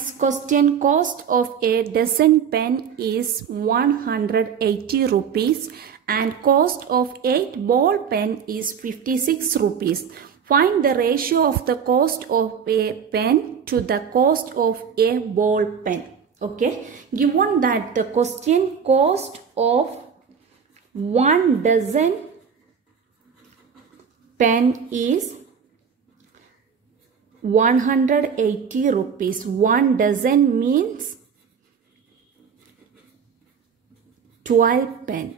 Next question, cost of a dozen pen is 180 rupees and cost of 8 ball pen is 56 rupees. Find the ratio of the cost of a pen to the cost of a ball pen. Okay, given that the question cost of 1 dozen pen is 180 rupees. 1 dozen means 12 pen.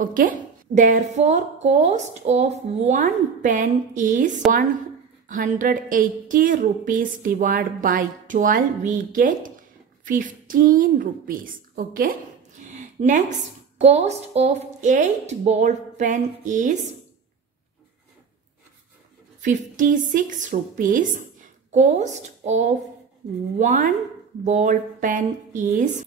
Okay. Therefore, cost of 1 pen is 180 rupees divided by 12. We get 15 rupees. Okay. Next, cost of 8 ball pen is 56 rupees. Cost of 1 ball pen is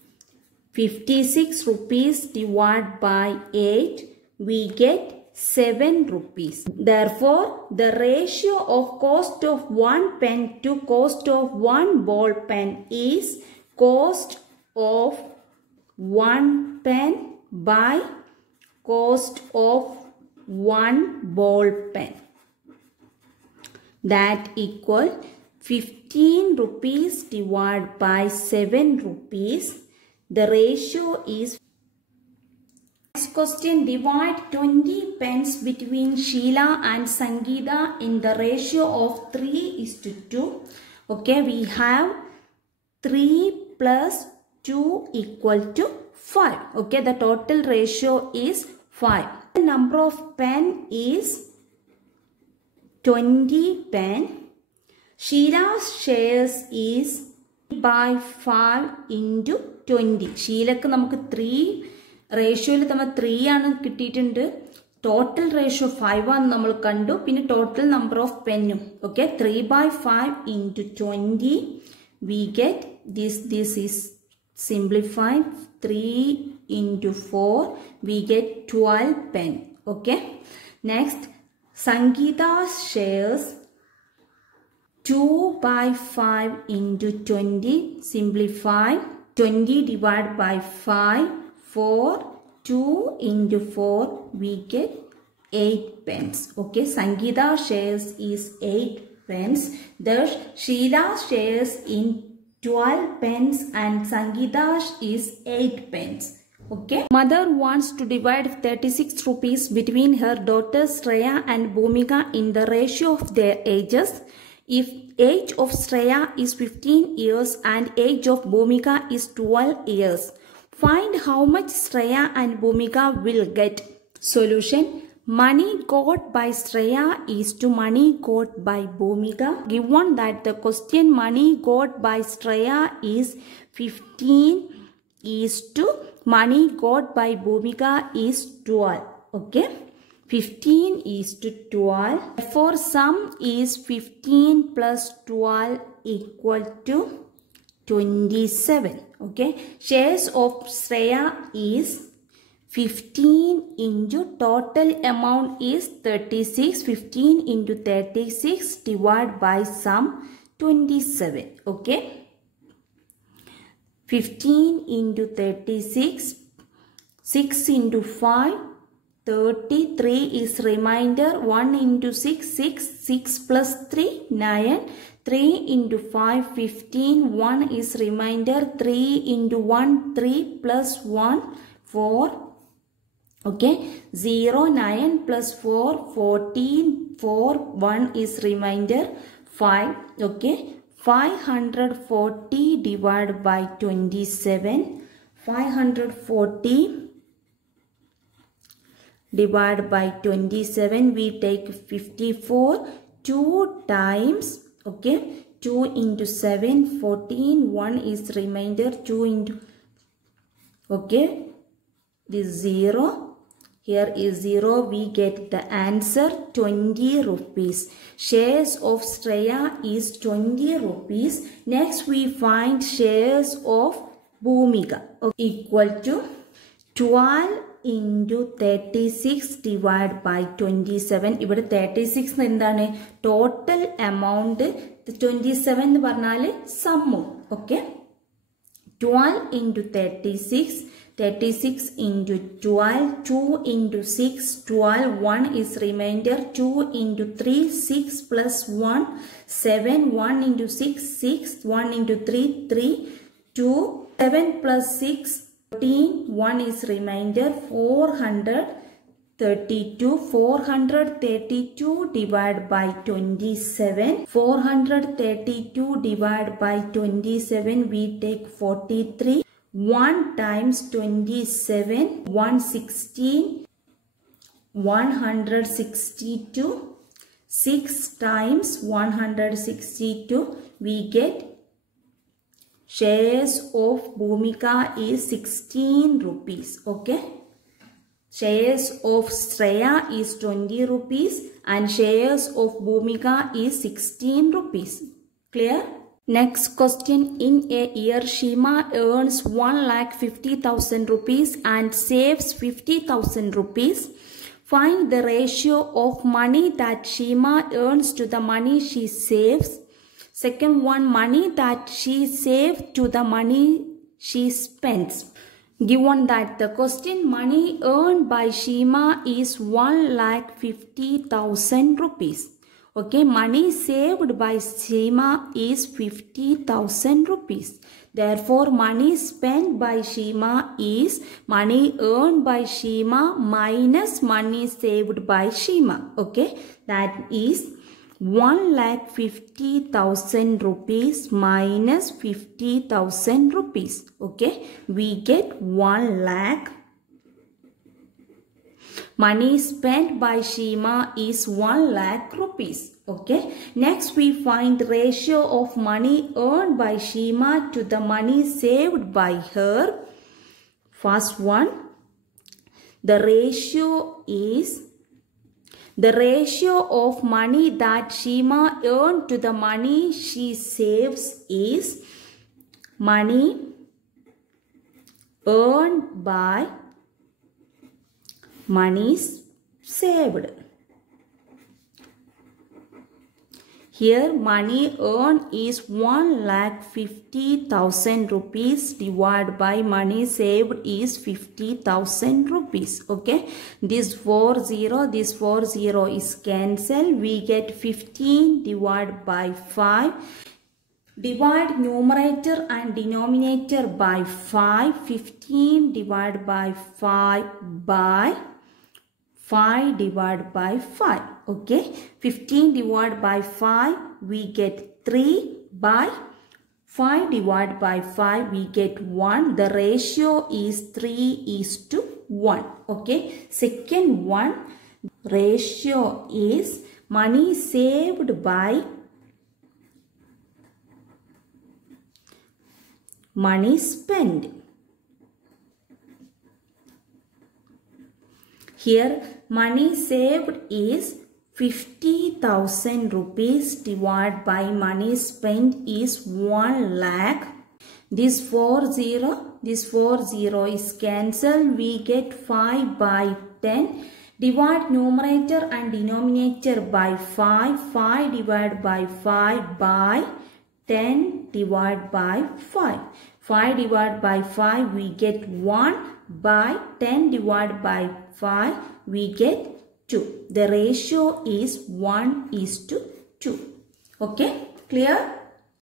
56 rupees divided by 8. We get 7 rupees. Therefore, the ratio of cost of 1 pen to cost of 1 ball pen is cost of 1 pen by cost of 1 ball pen. That equal 15 rupees divided by 7 rupees. The ratio is. Next question, divide 20 pence between Sheila and Sangeeta in the ratio of 3:2. Okay, we have 3 plus 2 equal to 5. Okay, the total ratio is 5. The number of pen is 20 pen. Sheila's shares is by 5 into 20. ഷീലക്ക് നമുക്ക് 3 റേഷ്യോയിൽ നമ്മൾ 3 ആണ് കിട്ടിയിട്ടുണ്ട്. Total ratio 5 ആണ് നമ്മൾ കണ്ടു. പിന്നെ total number of പെന്നും. Okay, 3/5 into 20. We get this is simplified. 3 into 4. We get 12 pen. Okay. Next, Sangeeta's shares 2/5 into 20. Simplify. 20 divided by 5. 4. 2 into 4. We get 8 pence. Okay. Sangeeta shares is 8 pence. Thus, Sheila shares in 12 pence and Sangeeta is 8 pence. Okay. Mother wants to divide 36 rupees between her daughters Shreya and Bhumika in the ratio of their ages. If age of Shreya is 15 years and age of Bhumika is 12 years, find how much Shreya and Bhumika will get. Solution. Money got by Shreya is to money got by Bhumika. Given that the question money got by Shreya is 15 is to money got by Bhumika is 12. Okay. 15 is to 12. Therefore, sum is 15 plus 12 equal to 27. Okay. Shares of Shreya is 15 into total amount is 36. 15 into 36 divided by sum 27. Okay. 15 into 36. 6 into 5. 33 is remainder. 1 into 6. 6 plus 3. 9. 3 into 5. 15. 1 is remainder. 3 into 1. 3 plus 1. 4. Okay. 0. 9 plus 4. 14. 4. 1 is remainder. 5. Okay. 540 divided by 27. 540 divided by 27. We take 54. 2 times. Okay. 2 into 7. 14. 1 is remainder. 2 into. Okay. This 0. Here is 0. We get the answer 20 rupees. Shares of Shreya is 20 rupees. Next we find shares of Bhumika. Equal to 12 into 36 divided by 27. ഇവിടെ 36 എന്താണ്? Total amount 27 എന്ന് പറഞ്ഞാൽ സമ്മും. Okay. 12 into 36. 36 into 12, 2 into 6, 12, 1 is remainder, 2 into 3, 6 plus 1, 7, 1 into 6, 6, 1 into 3, 3, 2, 7 plus 6, 13, 1 is remainder, 432, 432 divided by 27, 432 divided by 27, we take 43. 1 times 27, 116, 162, 6 times 162, we get shares of Bhumika is 16 rupees. Okay. Shares of Shreya is 20 rupees and shares of Bhumika is 16 rupees. Clear? Next question. In a year, Shima earns 1,50,000 rupees and saves 50,000 rupees. Find the ratio of money that Shima earns to the money she saves. Second one, money that she saves to the money she spends. Given that the question, money earned by Shima is 1,50,000 rupees. Okay, money saved by Shima is 50,000 rupees. Therefore, money spent by Shima is money earned by Shima minus money saved by Shima. Okay, that is 1,50,000 rupees minus 50,000 rupees. Okay, we get 1 lakh. Money spent by Shima is 1 lakh rupees. Okay. Next we find the ratio of money earned by Shima to the money saved by her. First one. The ratio of money that Shima earned to the money she saves is money earned by money saved. Here money earned is 1,50,000 rupees divided by money saved is 50,000 rupees. Okay. This 40 is cancelled. We get 15 divided by 5. Divide numerator and denominator by 5. 15 divided by 5 by 5 divided by 5. Okay. 15 divided by 5 we get 3 by 5 divided by 5 we get 1. The ratio is 3:1. Okay. Second one, ratio is money saved by money spent. Here money saved is 50,000 rupees divided by money spent is 1 lakh. This 40 is cancelled. We get 5 by 10. Divide numerator and denominator by 5. 5 divided by 5 by 10 divided by 5. 5 divided by 5 we get 1 by 10 divided by 5 we get 2. The ratio is 1:2. Okay, clear?